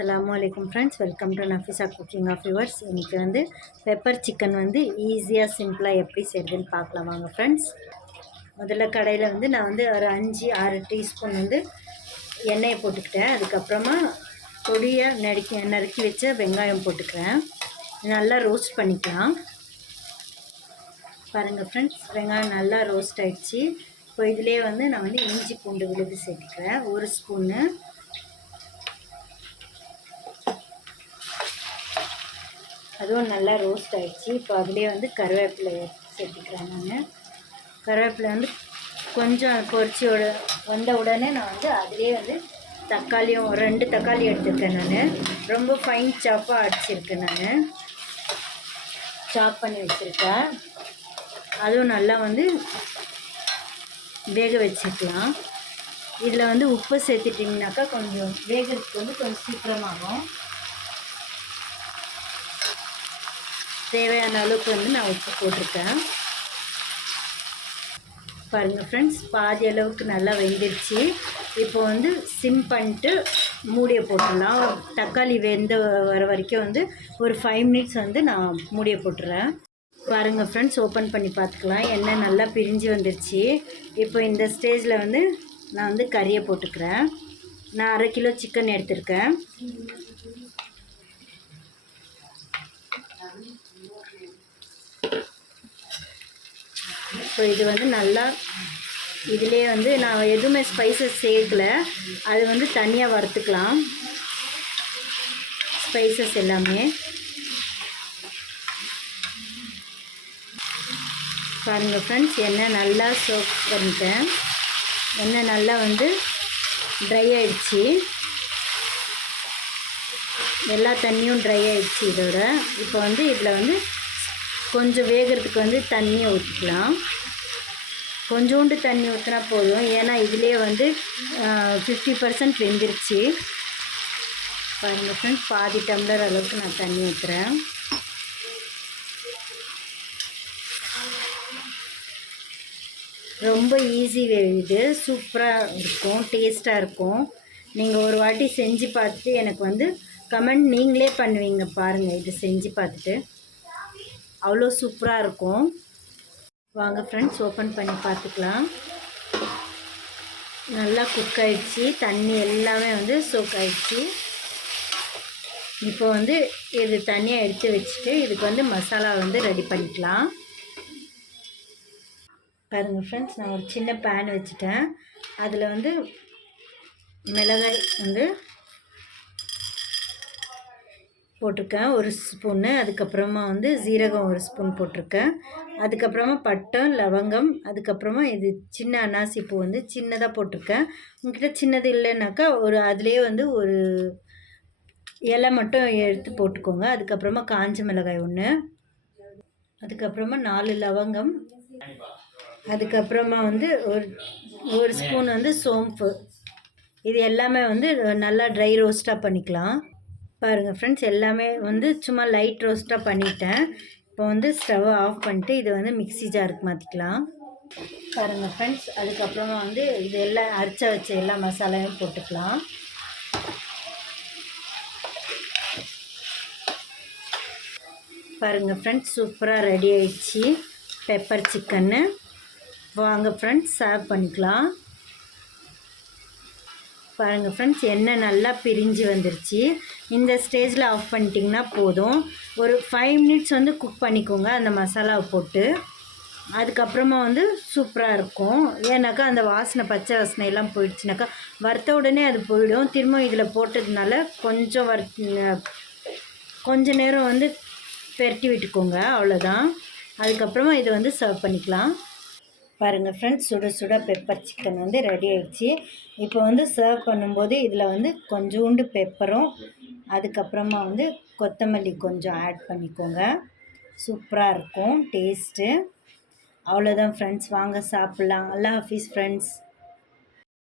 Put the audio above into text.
அஸ்ஸலாமு friends, welcome to Nafisa cooking of yours. இன்றைக்கி வந்து பெப்பர் சிக்கன் வந்து ஈஸியாக சிம்பிளாக எப்படி செய்யுதுன்னு பார்க்கலாம் வாங்க ஃப்ரெண்ட்ஸ். முதல்ல கடையில் வந்து நான் வந்து ஒரு 5-6 டீஸ்பூன் வந்து எண்ணெயை போட்டுக்கிட்டேன். அதுக்கப்புறமா பொடியாக நறுக்கி வச்ச வெங்காயம் போட்டுக்கிறேன். நல்லா ரோஸ்ட் பண்ணிக்கலாம். பாருங்கள் ஃப்ரெண்ட்ஸ், வெங்காயம் நல்லா ரோஸ்ட் ஆகிடுச்சு. இப்போ இதிலே வந்து நான் வந்து இஞ்சி பூண்டு விழுது சேர்த்துக்கிறேன் 1 ஸ்பூன்னு. அதுவும் நல்லா ரோஸ்ட் ஆகிடுச்சு. இப்போ அதிலே வந்து கருவேப்பிலை சேர்த்துக்கிறேன். நான் கருவேப்பிலை வந்து கொஞ்சம் பொரிச்சு வந்த உடனே நான் வந்து அதிலே வந்து தக்காளியும் 2 தக்காளி எடுத்துருக்கேன். நான் ரொம்ப ஃபைன் சாப்பாக அடிச்சிருக்கேன். நான் சாப் பண்ணி வச்சுருக்கேன். அதுவும் நல்லா வந்து வேக வச்சுக்கலாம். இதில் வந்து உப்பு சேர்த்துட்டிங்கனாக்கா கொஞ்சம் வேகிறதுக்கு வந்து கொஞ்சம் சீக்கிரமாகும். தேவையான அளவுக்கு வந்து நான் உப்பு போட்டிருக்கேன். பாருங்கள் ஃப்ரெண்ட்ஸ், பாதி அளவுக்கு நல்லா வெந்துருச்சு. இப்போ வந்து சிம் பண்ணிட்டு மூடியை போட்டுடலாம். தக்காளி வெந்த வர வரைக்கும் வந்து ஒரு 5 மினிட்ஸ் வந்து நான் மூடியை போட்டுறேன். பாருங்கள் ஃப்ரெண்ட்ஸ், ஓப்பன் பண்ணி பார்த்துக்கலாம். எண்ணெய் நல்லா பிரிஞ்சு வந்துருச்சு. இப்போ இந்த ஸ்டேஜில் வந்து நான் வந்து கறியை போட்டுக்கிறேன். நான் 1/2 கிலோ சிக்கன் எடுத்திருக்கேன். ஸோ இது வந்து நல்லா இதிலே வந்து நான் எதுவுமே ஸ்பைசஸ் சேர்க்கல. அது வந்து தனியாக வறுத்துக்கலாம் ஸ்பைசஸ் எல்லாமே. பாருங்கள் ஃப்ரெண்ட்ஸ், எண்ணெய் நல்லா சோக் பண்ணிட்டேன். எண்ணெய் நல்லா வந்து ட்ரை ஆகிடுச்சு. எல்லா தண்ணியும் ட்ரை ஆகிடுச்சு இதோட. இப்போ வந்து இதில் வந்து கொஞ்சம் வேகிறதுக்கு வந்து தண்ணியை ஊற்றிக்கலாம். கொஞ்சோண்டு தண்ணி ஊற்றினா போதும், ஏன்னா இதிலே வந்து 50% வெந்துருச்சு. பாருங்கள் ஃப்ரெண்ட்ஸ், பாதி டம்ளர் அளவுக்கு நான் தண்ணி ஊற்றுறேன். ரொம்ப ஈஸி இது, சூப்பராக இருக்கும், டேஸ்ட்டாக இருக்கும். நீங்கள் ஒரு வாட்டி செஞ்சு பார்த்துட்டு எனக்கு வந்து கமெண்ட் நீங்களே பண்ணுவீங்க. பாருங்கள், இது செஞ்சு பார்த்துட்டு அவ்வளோ சூப்பராக இருக்கும். வாங்க ஃப்ரெண்ட்ஸ், ஓப்பன் பண்ணி பார்த்துக்கலாம். நல்லா குக் ஆகிடுச்சு. தண்ணி எல்லாமே வந்து சோக் ஆகிடுச்சு. இப்போ வந்து இது தனியாக எடுத்து வச்சுட்டு இதுக்கு வந்து மசாலா வந்து ரெடி பண்ணிக்கலாம். பாருங்கள் ஃப்ரெண்ட்ஸ், நான் ஒரு சின்ன பேன் வச்சுட்டேன். அதில் வந்து மிளகாய் வந்து போட்டிருக்கேன் 1 ஸ்பூன்னு. அதுக்கப்புறமா வந்து ஜீரகம் 1 ஸ்பூன் போட்டிருக்கேன். அதுக்கப்புறமா பட்டை, லவங்கம், அதுக்கப்புறமா இது சின்ன அன்னாசி பூ வந்து சின்னதாக போட்டிருக்கேன். உங்கள்கிட்ட சின்னது இல்லைன்னாக்கா அதுலேயே வந்து ஒரு இலை மட்டும் எடுத்து போட்டுக்கோங்க. அதுக்கப்புறமா காஞ்ச மிளகாய் 1, அதுக்கப்புறமா 4 லவங்கம், அதுக்கப்புறமா வந்து ஒரு ஸ்பூன் வந்து சோம்பு. இது எல்லாமே வந்து நல்லா ட்ரை ரோஸ்ட்டாக பண்ணிக்கலாம். பாருங்கள் ஃப்ரெண்ட்ஸ், எல்லாமே வந்து சும்மா லைட் ரோஸ்ட்டாக பண்ணிட்டேன். இப்போ வந்து ஸ்டவ்வை ஆஃப் பண்ணிட்டு இதை வந்து மிக்ஸி ஜாருக்கு மாற்றிக்கலாம். பாருங்கள் ஃப்ரெண்ட்ஸ், அதுக்கப்புறமா வந்து இது எல்லாம் அரைச்ச வச்ச எல்லா மசாலாவையும் போட்டுக்கலாம். பாருங்கள் ஃப்ரெண்ட்ஸ், சூப்பராக ரெடி ஆகிடுச்சு பெப்பர் சிக்கன்னு. வாங்க ஃப்ரெண்ட்ஸ், சர்வ் பண்ணிக்கலாம். பாருங்கள் ஃப்ரெண்ட்ஸ், எண்ணெய் நல்லா பிரிஞ்சு வந்துருச்சு. இந்த ஸ்டேஜில் ஆஃப் பண்ணிட்டிங்கன்னா போதும். ஒரு 5 மினிட்ஸ் வந்து குக் பண்ணிக்கோங்க அந்த மசாலாவை போட்டு. அதுக்கப்புறமா வந்து சூப்பராக இருக்கும். ஏன்னாக்கா அந்த வாசனை, பச்சை வாசனை எல்லாம் போயிடுச்சுனாக்கா வறுத்த உடனே அது போயிடும். திரும்ப இதில் போட்டதுனால கொஞ்ச நேரம் வந்து பெரட்டி விட்டுக்கோங்க, அவ்வளோதான். அதுக்கப்புறமா இதை வந்து சர்வ் பண்ணிக்கலாம். பாருங்கள் ஃப்ரெண்ட்ஸ், சுட சுட பெப்பர் சிக்கன் வந்து ரெடி ஆகிடுச்சு. இப்போ வந்து சர்வ் பண்ணும்போது இதில் வந்து கொஞ்சோண்டு பெப்பரும் அதுக்கப்புறமா வந்து கொத்தமல்லி கொஞ்சம் ஆட் பண்ணிக்கோங்க. சூப்பராக இருக்கும் டேஸ்ட்டு. அவ்வளோதான் ஃப்ரெண்ட்ஸ், வாங்க சாப்பிட்லாம். அல்லாஹ் ஹாஃபிஸ் ஃப்ரெண்ட்ஸ்.